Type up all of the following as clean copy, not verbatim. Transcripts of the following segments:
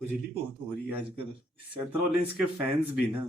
खुजली बहुत हो रही है आजकल। सेथ रॉलिंस के फैंस भी ना।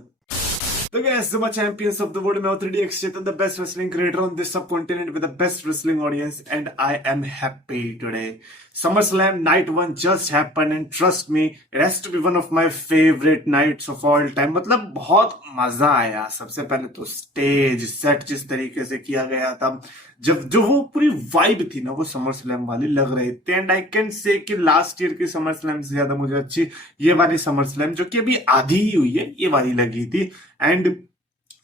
So guys, the champions of the world, Mao 3DX Chetan, the best wrestling creator on this subcontinent with the best wrestling audience, and I am happy today. SummerSlam Night 1 just happened and trust me, it has to be one of my favorite nights of all time. मतलब बहुत मजा आया। सबसे पहले तो stage set जिस तरीके से किया गया था, जब जो वो पूरी वाइब थी ना, वो समर स्लैम वाली लग रही थी। एंड आई कैन से कि लास्ट ईयर की समर स्लैम से ज्यादा मुझे अच्छी ये वाली समर स्लैम, जो कि अभी आधी ही हुई है, ये वाली लगी थी। एंड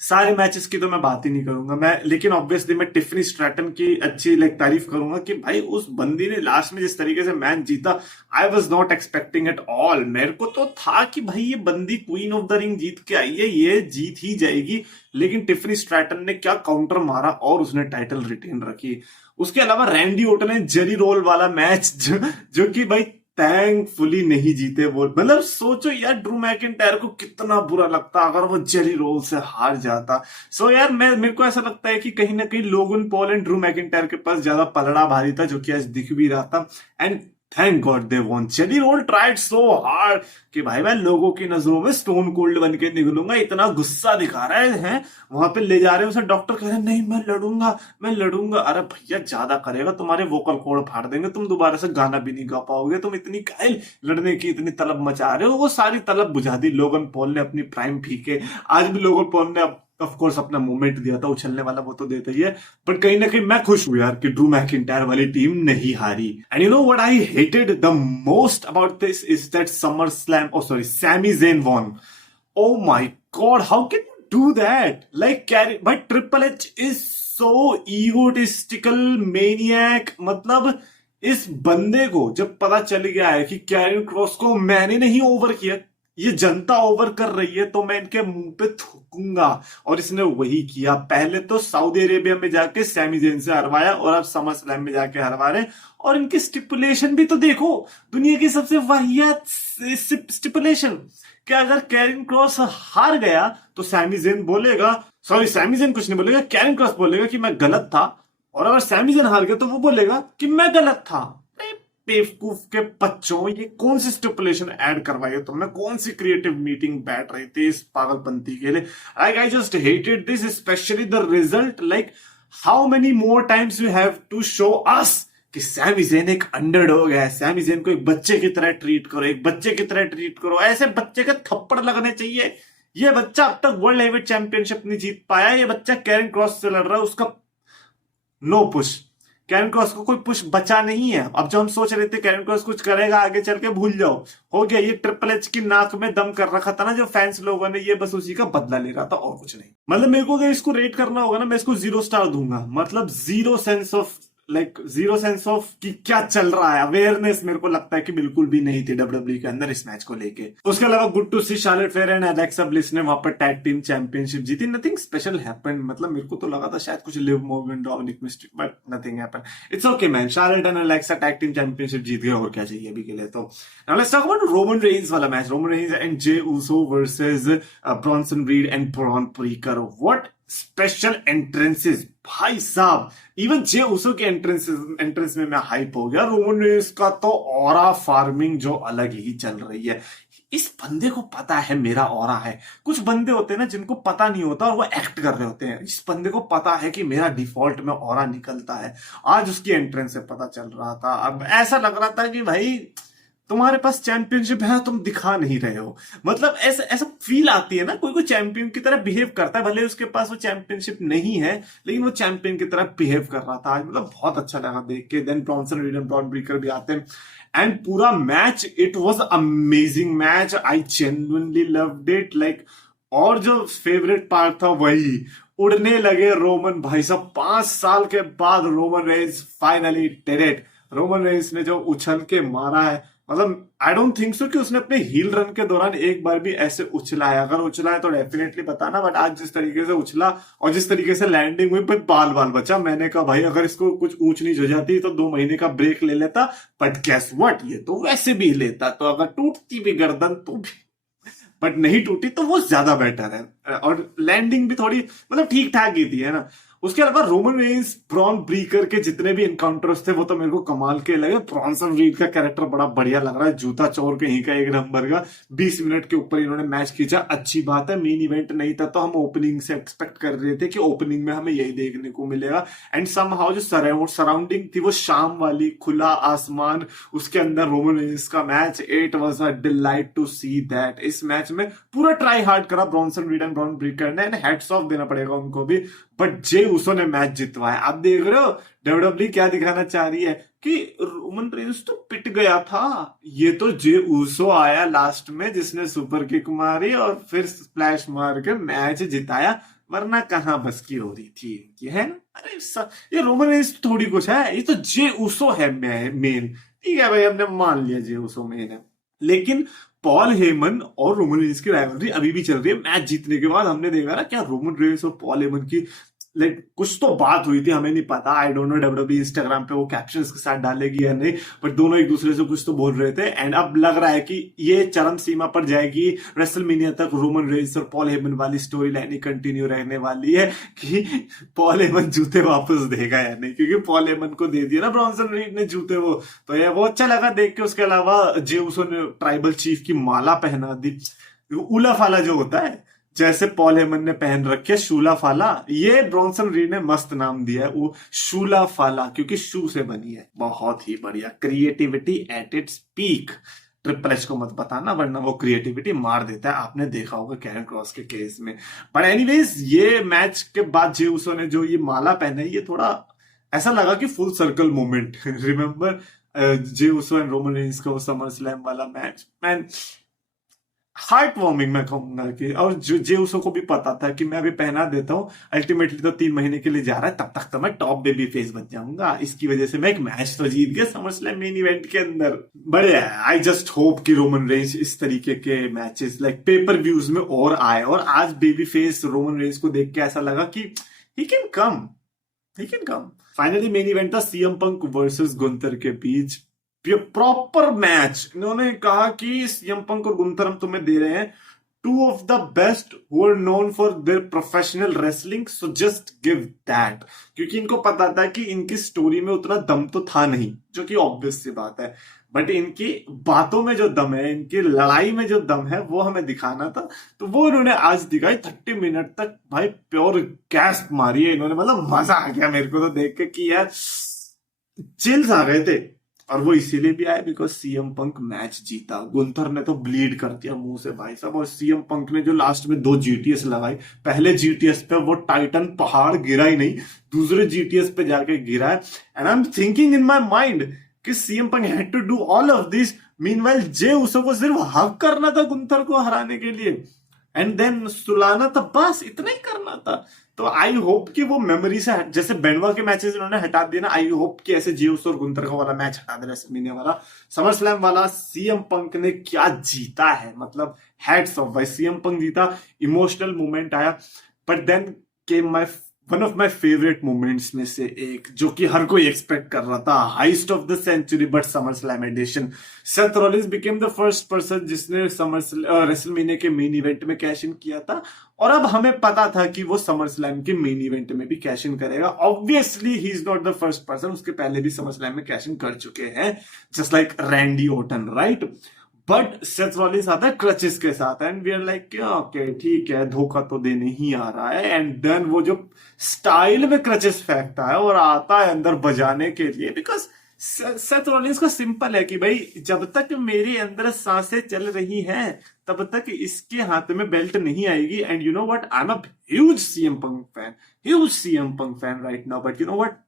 सारे मैचेस की तो मैं बात ही नहीं करूंगा मैं, लेकिन ऑब्वियसली मैं टिफनी स्ट्रैटन की अच्छी तारीफ करूंगा कि भाई उस बंदी ने लास्ट में जिस तरीके से मैच जीता, I was not expecting at all. मेरे को तो था कि भाई ये बंदी क्वीन ऑफ द रिंग जीत के आई है, ये जीत ही जाएगी। लेकिन टिफनी स्ट्रैटन ने क्या काउंटर मारा और उसने टाइटल रिटेन रखी। उसके अलावा रैंडी ओटन ने जेरी रोल वाला मैच जो कि भाई थैंकफुली नहीं जीते वो। मतलब सोचो यार, ड्रू मैकिंटायर को कितना बुरा लगता अगर वो जेरी रोल से हार जाता। सो यार मेरे को ऐसा लगता है कि कहीं ना कहीं Logan Paul and Drew McIntyre के पास ज्यादा पलड़ा भारी था, जो कि आज दिख भी रहा था। And thank God they won. Jelly Roll tried so hard कि भाई मैं लोगों की नजरों में स्टोन कोल्ड बन के निकलूंगा, इतना गुस्सा दिखा रहे हैं। वहां पे ले जा रहे हैं उसे, डॉक्टर कह रहे हैं नहीं मैं लड़ूंगा। अरे भैया ज्यादा करेगा तुम्हारे वोकल कॉर्ड फाड़ देंगे, तुम दोबारा से गाना भी नहीं गा पाओगे। तुम इतनी कायल लड़ने की इतनी तलब मचा रहे हो। वो सारी तलब बुझा दी लोगन पॉल ने अपनी प्राइम पी के। आज भी लोगन पॉल ने ऑफ कोर्स अपना मूवमेंट दिया था उछलने वाला, वो तो देता ही है। पर कहीं ना कहीं मैं खुश हूं यार कि ड्रू मैकिंटायर वाली टीम नहीं हारी। And you know what I hated the most about this is that SummerSlam, oh sorry, Sami Zayn won. Oh my God, how can you do that? Like Carry भाई, triple H is so egotistical maniac. मतलब इस बंदे को जब पता चल गया है कि कैरियन क्रॉस को मैंने नहीं ओवर किया, ये जनता ओवर कर रही है, तो मैं इनके मुंह पे थूकूंगा। और इसने वही किया। पहले तो सऊदी अरेबिया में जाके सैमी ज़ेन से हरवाया और अब समर स्लैम में जाके हरवा रहे। और इनकी स्टिपुलेशन भी तो देखो, दुनिया की सबसे वाहियात स्टिपुलेशन, कि अगर कैरियन क्रॉस हार गया तो सैमी ज़ेन बोलेगा, सॉरी सैमी ज़ेन कुछ नहीं बोलेगा, कैरियन क्रॉस बोलेगा कि मैं गलत था। और अगर सैमी ज़ेन हार गया तो वो बोलेगा कि मैं गलत था। बेवकूफ के बच्चों, ये कौन सी स्टिपुलेशन ऐड करवाई है तुमने? कौन सी क्रिएटिव मीटिंग बैठ रही थी इस पागलपंती के लिए? I just hated this, specially the result. Like how many more times you have to show us कि सैमी ज़ेन एक अंडरडॉग है। सैमी ज़ेन को एक बच्चे की तरह ट्रीट करो, एक बच्चे की तरह ट्रीट करो। ऐसे बच्चे के थप्पड़ लगने चाहिए। ये बच्चा अब तक वर्ल्ड हेवीवेट चैंपियनशिप नहीं जीत पाया। ये बच्चा कैरियन क्रॉस से लड़ रहा है, उसका नो पुश। कैरन क्रॉस को कोई पुश बचा नहीं है। अब जो हम सोच रहे थे कैरन क्रॉस कुछ करेगा आगे चल के, भूल जाओ, हो गया। ये ट्रिपल एच की नाक में दम कर रखा था ना जो फैंस लोगों ने, ये बस उसी का बदला ले रहा था और कुछ नहीं। मतलब मेरे को अगर इसको रेट करना होगा ना, मैं इसको 0 स्टार दूंगा। मतलब जीरो सेंस ऑफ कि क्या चल रहा है, अवेयरनेस मेरे को लगता है कि बिल्कुल भी नहीं थी डब्ल्यूडब्ल्यू के अंदर इस मैच को लेके। उसके अलावा good to see Charlotte Flair and Alexa Bliss ने वहां पर टैग टीम चैंपियनशिप जीती। Nothing special happened. मतलब मेरे को तो लगा था शायद कुछ Liv Morgan, Dominik Mysterio, but nothing happened. It's okay man, Charlotte and Alexa tag team championship जीत गए, और क्या चाहिए अभी के लिए। तो now let's talk about Roman Reigns वाला match. Roman Reigns and Jey Uso versus Bronson Reed and Bron Breakker. What special entrances भाई साहब। इवन जे उसो के एंट्रेंस में मैं हाइप हो गया। रोमन रेंस का तो ऑरा फार्मिंग जो अलग ही चल रही है। इस बंदे को पता है मेरा ऑरा है। कुछ बंदे होते हैं ना जिनको पता नहीं होता और वो एक्ट कर रहे होते हैं। इस बंदे को पता है कि मेरा डिफॉल्ट में ऑरा निकलता है। आज उसकी एंट्रेंस से पता चल रहा था। अब ऐसा लग रहा था कि भाई तुम्हारे पास चैंपियनशिप है, तुम दिखा नहीं रहे हो। मतलब ऐसा ऐसा फील आती है ना, कोई कोई चैंपियन की तरह बिहेव करता है, भले उसके पास वो चैंपियनशिप नहीं है, लेकिन वो चैंपियन की तरह बिहेव कर रहा था आज। मतलब बहुत अच्छा लगा देख के। Then Bronson Reed and Bron Breakker भी आते हैं एंड पूरा match, it was amazing match. I genuinely loved it. Like, और जो फेवरेट पार्ट था वही, उड़ने लगे रोमन भाई साहब। 5 साल के बाद Roman Reigns finally did it. Roman Reigns ने जो उछल के मारा है, मतलब आई डोंट थिंक सो कि उसने अपने हील रन के दौरान एक बार भी ऐसे उछला है। अगर उछला है तो डेफिनेटली बताना। बट आज जिस तरीके से उछला और जिस तरीके से लैंडिंग हुई, बाल बाल बचा। मैंने कहा भाई अगर इसको कुछ ऊंच नीच हो जाती तो 2 महीने का ब्रेक ले लेता। बट गेस व्हाट, ये तो वैसे भी लेता। तो अगर टूटती भी गर्दन तो भी, बट नहीं टूटी तो वो ज्यादा बेटर है। और लैंडिंग भी थोड़ी मतलब ठीक ठाक ही थी, है ना। उसके अलावा रोमन रेंस ब्रॉन ब्रीकर के जितने भी इनकाउंटर्स थे वो तो मेरे को कमाल के लगे। ब्रॉन्सन रीड का कैरेक्टर बड़ा बढ़िया लग रहा है, जूता चोर कहीं का एक नंबर का। 20 मिनट के ऊपर इन्होंने मैच खींचा, अच्छी बात है। मेन इवेंट नहीं था तो हम ओपनिंग से एक्सपेक्ट कर रहे थे कि ओपनिंग में हमें यही देखने को मिलेगा। एंड समहाउ जो सराउंडिंग थी वो शाम वाली, खुला आसमान, उसके अंदर रोमन रेंस का match, it was a delight to see that. इस मैच में पूरा ट्राई हार्ड करा Bronson Reed and Bron Breakker ने, एंड हैट्स ऑफ देना पड़ेगा उनको भी। बट जे उसो ने मैच जितवाया। आप देख रहे हो डब्ल्यूडब्ल्यूई क्या दिखाना चाह रही है कि रोमन रेंस तो पिट गया था, ये तो जे उसो आया लास्ट में जिसने सुपर किक मारी और फिर स्प्लैश मार के मैच जिताया, वरना कहां बस की हो रही थी इनकी, है ना। अरे ये रोमन रेंस थोड़ी कुछ है, ये तो जे उसो है मेन। ठीक है भाई, हमने मान लिया जे उसो मेन है, लेकिन पॉल हेमन और रोमन रेंस की राइवलरी अभी भी चल रही है। मैच जीतने के बाद हमने देखा ना क्या रोमन रेंस और पॉल हेमन की लाइक कुछ तो बात हुई थी, हमें नहीं पता। I don't know WWE Instagram पे वो कैप्शंस के साथ डालेगी या नहीं, बट दोनों एक दूसरे से कुछ तो बोल रहे थे। एंड अब लग रहा है कि ये चरम सीमा पर जाएगी, रेसलमेनिया तक रोमन रेंस और पॉल हेमन वाली स्टोरी लाइन ही कंटिन्यू रहने वाली है कि पॉल हेमन जूते वापस देगा या नहीं, क्योंकि पॉल हेमन को दे दिया ना ब्रॉन्सन रीड ने जूते वो, तो ये वो अच्छा लगा देख के। उसके अलावा जे उसो ने ट्राइबल चीफ की माला पहना दी, उला फाला जो होता है, जैसे पॉल हेमन ने पहन रखे शूला फाला, ये ब्रॉन्सन रीड ने मस्त नाम दिया है वो शूला फाला, क्योंकि शू से बनी है। बहुत ही बढ़िया, creativity at its peak. Triple H को मत बताना वरना वो क्रिएटिविटी मार देता है, आपने देखा होगा कैरन क्रॉस के केस में। बट एनीवेज, ये मैच के बाद जे उसो ने जो ये माला पहना है, ये थोड़ा ऐसा लगा कि full circle moment. Remember J Uso and Roman Reigns का वो समर स्लैम वाला मैच, मैन हार्ट वार्मिंग मैं कहूंगा कि। और जे उसो को भी पता था कि मैं अभी पहना देता हूँ, अल्टीमेटली तो 3 महीने के लिए जा रहा है, तब तक तो मैं टॉप बेबी फेस बन जाऊंगा। इसकी वजह से मैं एक मैच तो जीत गया समर स्लैम मेन इवेंट के अंदर। बढ़िया है। आई जस्ट होप कि रोमन रेंस इस तरीके के मैचेस लाइक पेपर व्यूज में और आए। और आज बेबी फेस रोमन रेंस को देख के ऐसा लगा कि he can come, he can come. Finally main event था सीएम पंक वर्सेस गुंथर के बीच, प्रॉपर मैच। इन्होंने कहा कि सीएम पंक और गुंथर हम तुम्हें दे रहे हैं, two of the best who are known for their professional wrestling, so just give that. क्योंकि इनको पता था कि इनकी स्टोरी में उतना दम तो था नहीं, जो कि ऑब्वियस सी बात है, बट इनकी बातों में जो दम है, इनकी लड़ाई में जो दम है, वो हमें दिखाना था। तो वो इन्होंने आज दिखाई। 30 मिनट तक भाई प्योर गैस मारी है इन्होंने, मतलब मजा आ गया मेरे को तो देख के कि यार चिल्स आ गए थे। और वो इसीलिए भी आया बिकॉज सीएम पंक मैच जीता। गुंथर ने तो ब्लीड कर दिया मुंह से भाई साहब, और सीएम पंक ने जो लास्ट में 2 जीटीएस लगाई, पहले जीटीएस पे वो टाइटन पहाड़ गिरा ही नहीं, दूसरे जीटीएस पे जाके गिरा है। And I am thinking in my mind कि CM Punk had to do all of this, meanwhile Jey Uso को सिर्फ हक करना था गुंथर को हराने के लिए, एंड देन सुलाना था, बस इतना ही करना था। तो आई होप कि वो मेमोरी से जैसे बेनवा के मैचेस इन्होंने हटा दिए ना, आई होप कि ऐसे जियोस और गुंथर का वाला मैच हटा दे, रेसलमेनिया वाला, समर स्लैम वाला। सीएम पंक ने क्या जीता है, मतलब हैट्स ऑफ भाई, सीएम पंक जीता, इमोशनल मोमेंट आया। But then came my one of my favourite moments में से एक, जो कि हर कोई एक्सपेक्ट कर रहा था, heist of the century but SummerSlam edition. Seth Rollins became the first person जिसने समर रेसलमेनिया के मेन इवेंट में कैश इन किया था, और अब हमें पता था कि वो समर स्लैम के मेन इवेंट में भी कैश इन करेगा। Obviously he is not the first person, उसके पहले भी समर स्लैम में कैश इन कर चुके हैं, just like Randy Orton, right. But Seth Rollins आता है क्रचेस के साथ, and we are like okay ठीक है, धोखा तो देने ही आ रहा है। एंड देन वो जो स्टाइल में क्रचेस फेंकता है और आता है अंदर बजाने के लिए, बिकॉज सेथ रॉलिंस का सिंपल है कि भाई जब तक मेरे अंदर सांसें चल रही हैं तब तक इसके हाथ में बेल्ट नहीं आएगी। And you know what, I am a huge CM Punk fan, huge CM Punk fan right now. But you know what,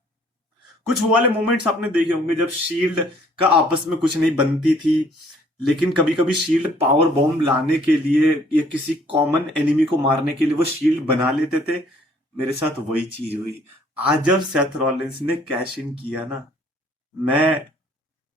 कुछ वो वाले मोमेंट्स आपने देखे होंगे जब शील्ड का आपस में कुछ नहीं बनती थी, लेकिन कभी कभी शील्ड पावर बॉम्ब लाने के लिए या किसी कॉमन एनिमी को मारने के लिए वो शील्ड बना लेते थे। मेरे साथ वही चीज हुई आज जब सेथ रॉलिंस ने कैश इन किया ना। मैं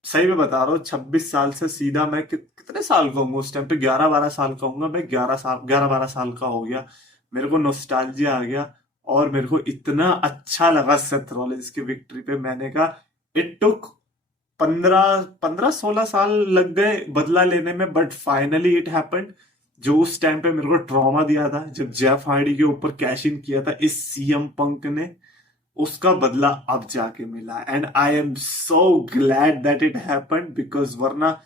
सही में बता रहा हूँ, 26 साल से सीधा मैं कितने साल का हूँ उस टाइम पे, 11-12 साल का हूँ मैं, 11-12 साल का हो गया। मेरे को नॉस्टैल्जिया आ गया और मेरे को इतना अच्छा लगा सेथ रॉलिंस की विक्ट्री पे। मैंने कहा इट टुक 15-16 साल लग गए बदला लेने में, बट फाइनली इट हैपेंड। जो उस टाइम पे मेरे को ट्रॉमा दिया था जब जेफ हार्डी के ऊपर कैश इन किया था इस सीएम पंक ने, उसका बदला अब जाके मिला। And I am so glad that it happened, because वरना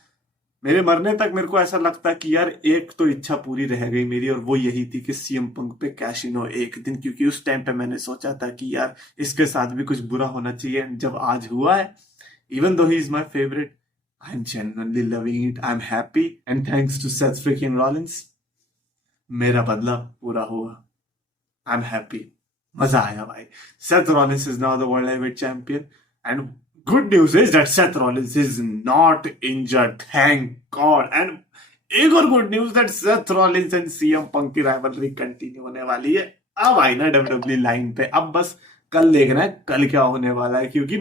मेरे मरने तक मेरे को ऐसा लगता कि यार एक तो इच्छा पूरी रह गई मेरी, और वो यही थी कि सीएम पंक पे कैश इन हो एक दिन, क्योंकि उस टाइम पे मैंने सोचा था कि यार इसके साथ भी कुछ बुरा होना चाहिए। एंड जब आज हुआ है, even though he is my favourite, I am genuinely loving it, I am happy, and thanks to Seth freaking Rollins मेरा बदला पूरा हुआ। आई एम हैप्पी, मजा आया भाई। Seth Rollins is now the world heavyweight champion, and good news is that Seth Rollins is not injured, thank God. And एक और good news that Seth Rollins and CM Punk की rivalry continue होने वाली है। अब आई ना WWE line पे, अब बस कल देखना है कल क्या होने वाला है, क्योंकि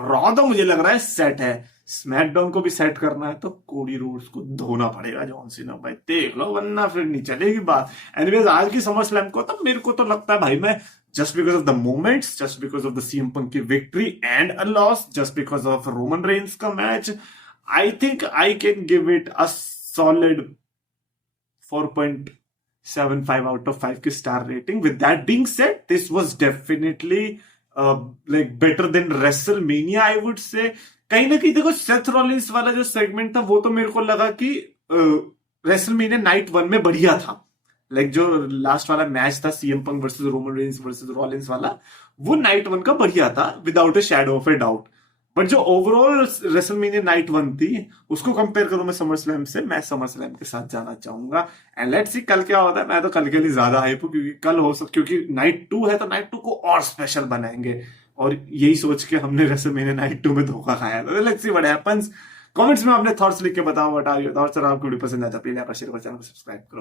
रॉ तो मुझे लग रहा है सेट है, स्मैकडाउन को भी सेट करना है तो कोडी रोड्स को धोना पड़ेगा जॉन सीना भाई, देख लो वरना फिर नहीं चलेगी बात। एनीवेज आज की समर स्लैम को तो मेरे को तो लगता है भाई, मैं just because of the moments, just because of the CM Punk की victory and a loss, just because of Roman Reigns का match, I think I can give it a solid 4.75 out of 5 की star rating. With that being said, this was definitely like better than WrestleMania, I would say. कहीं ना कहीं देखो Seth Rollins वाला जो segment था वो तो मेरे को लगा कि WrestleMania नाइट 1 में बढ़िया था। लाइक जो लास्ट वाला मैच था CM Punk versus Roman Reigns versus Rollins वाला, वो नाइट 1 का बढ़िया था without a shadow of a doubt. But जो ओवरऑल रेसलमेनिया नाइट 1 थी उसको कंपेयर करूं मैं समर स्लैम से, मैं समर स्लैम के साथ जाना चाहूंगा। एंड लेट्स सी कल क्या होता है। मैं तो कल के लिए ज्यादा हाइप हूं, क्योंकि कल हो सकता, क्योंकि नाइट 2 है तो नाइट 2 को और स्पेशल बनाएंगे, और यही सोच के हमने रेसलमेनिया नाइट 2 में धोखा खाया था। Let's see what happens. Comments में अपने थॉट्स लिख के बताओ, व्हाट आर योर थॉट्स। और आपको वीडियो पसंद आया तो प्लीज आप शेयर करो, चैनल को सब्सक्राइब करो।